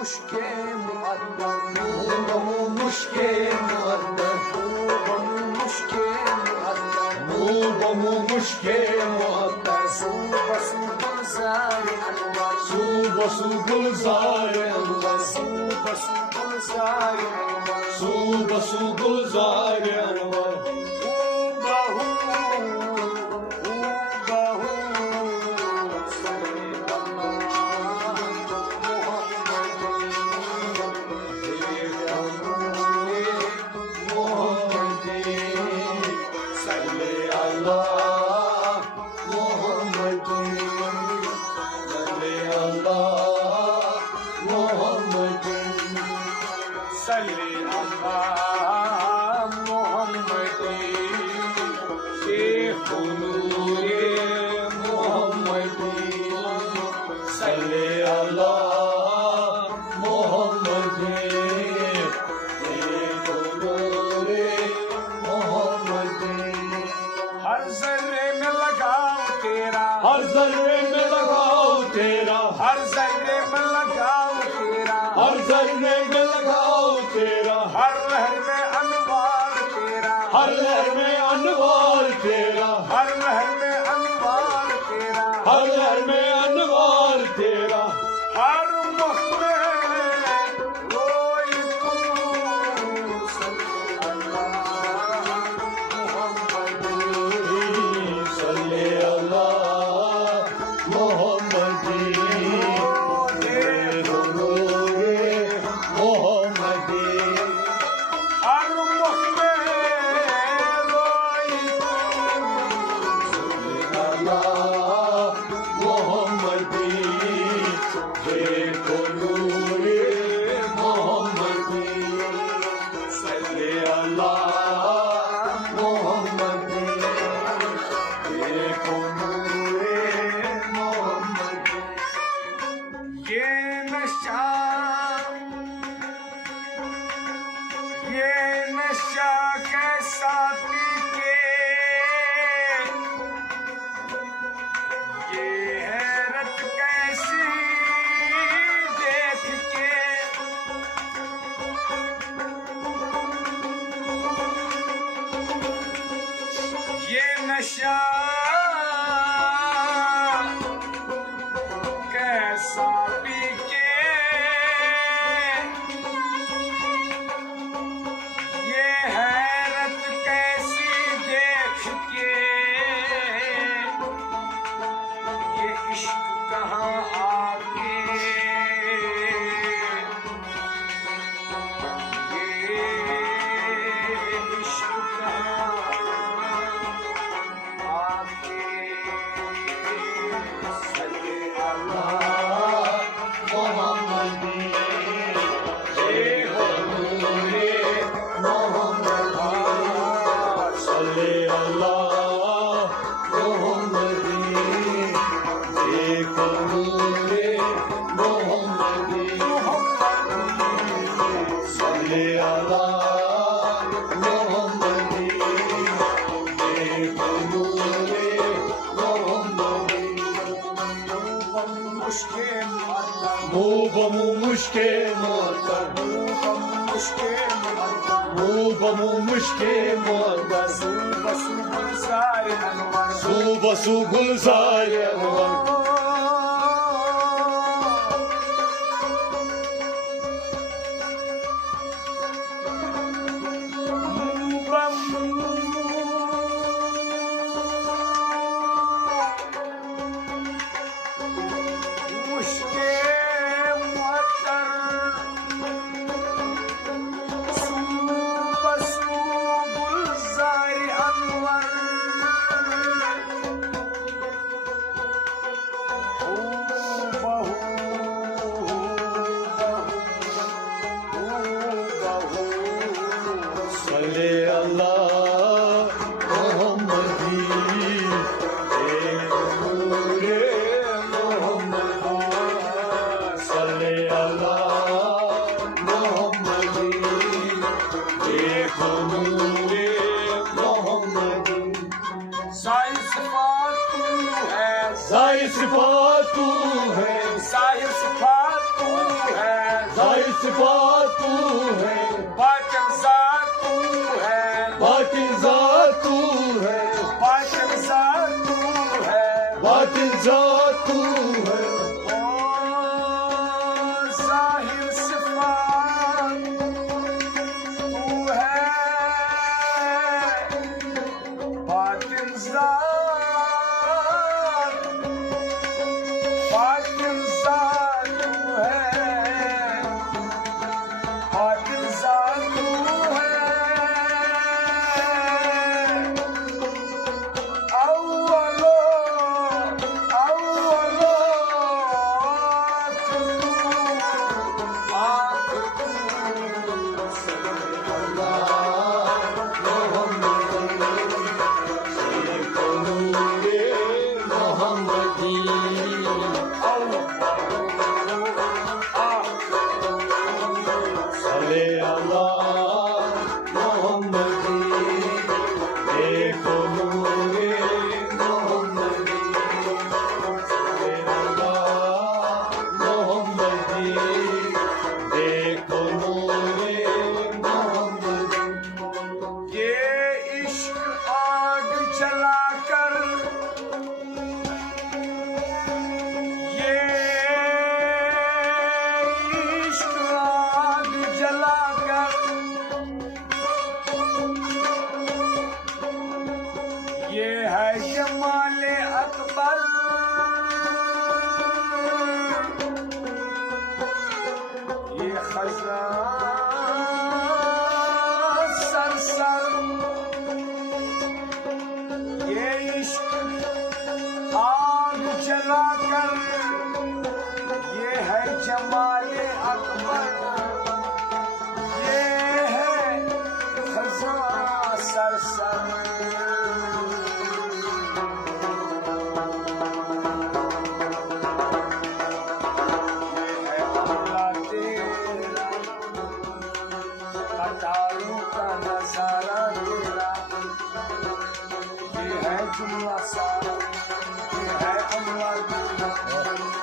मुश्के मुअद्दर मुश्के मुअद्दर मुश्के मुअद्दर मुश्के मुअद्दर सुबह गुलजार अनवर सुबह गुलजार अनवर सुबह गुलजार अनवर हर जर्रे में लगाओ तेरा हर जर्रे में लगाओ तेरा हर जर्रे में लगाओ तेरा हर लहर में अनवार तेरा हर लहर में अनवार तेरा हर लहर में अनवार तेरा हर लहर में अनवार तेरा हर वक्त में रोई तू ये नशा कैसा पी के ये हैरत कैसी देख के ये नशा कैसा पी के मुश्किल बसु गुलजार अनवर सिफात तू है, ज़ाहिर सिफात तू है, ज़ाहिर सिफात तू है, बातिन ज़ात तू है, बातिन ज़ात तू है, बातिन ज़ात तू है, बातिन ज़ात तू है। ओ ज़ाहिर सिफात तू है, बातिन ज़ात जमाले अकबर, ये है खज़ां सरसर। ये है अमला तेरा, कटारों का नजारा तेरा, ये है जुमला सारा, ये है अमला तेरा,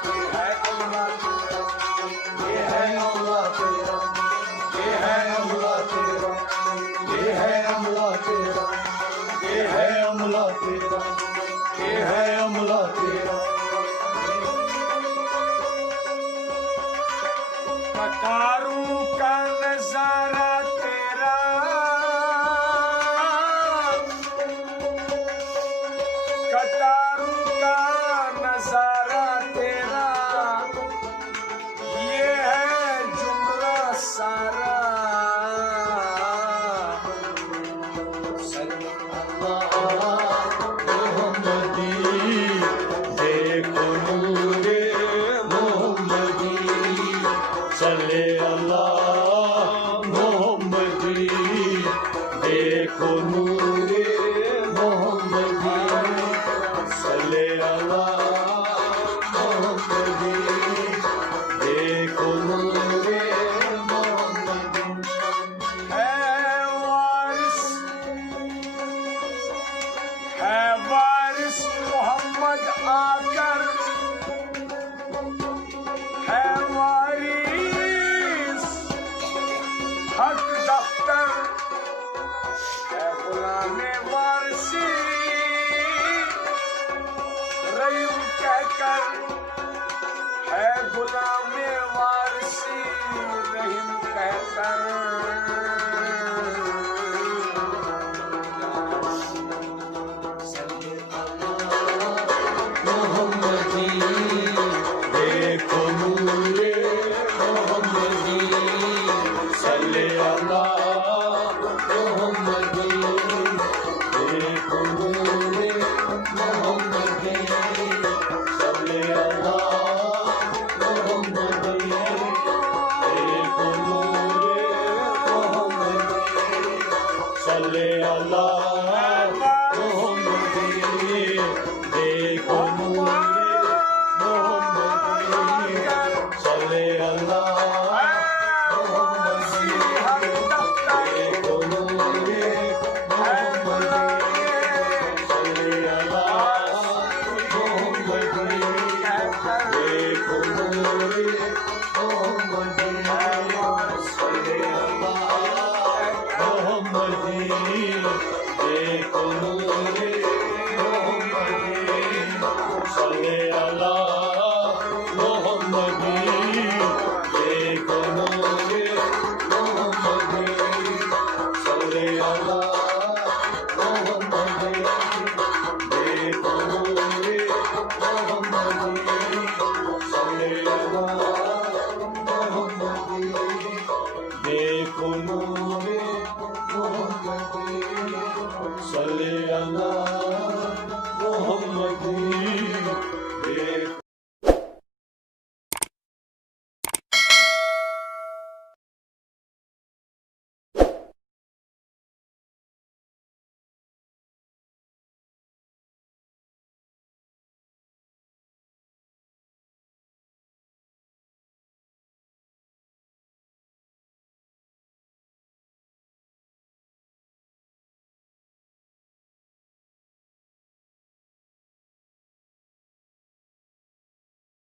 ये है अमला तेरा, ये है अमला तेरा, ये है अमला तेरा, ये है अमला तेरा, ये है अमला तेरा, ये है अमला तेरा। कतारों का नजारा तेरा, कतारों का नजारा तेरा, ये है जुमला सारा। देखो नूरे मोहम्मदी, सल्ले अल्लाह मोहम्मदी, देखो नूरे मोहम्मदी, सल्ले अल्लाह मोहम्मदी, देखो नूरे मोहम्मदी। है वारिस मोहम्मद आकर, है वारिस हक दफ्तर, है गुलामे वारसी, कर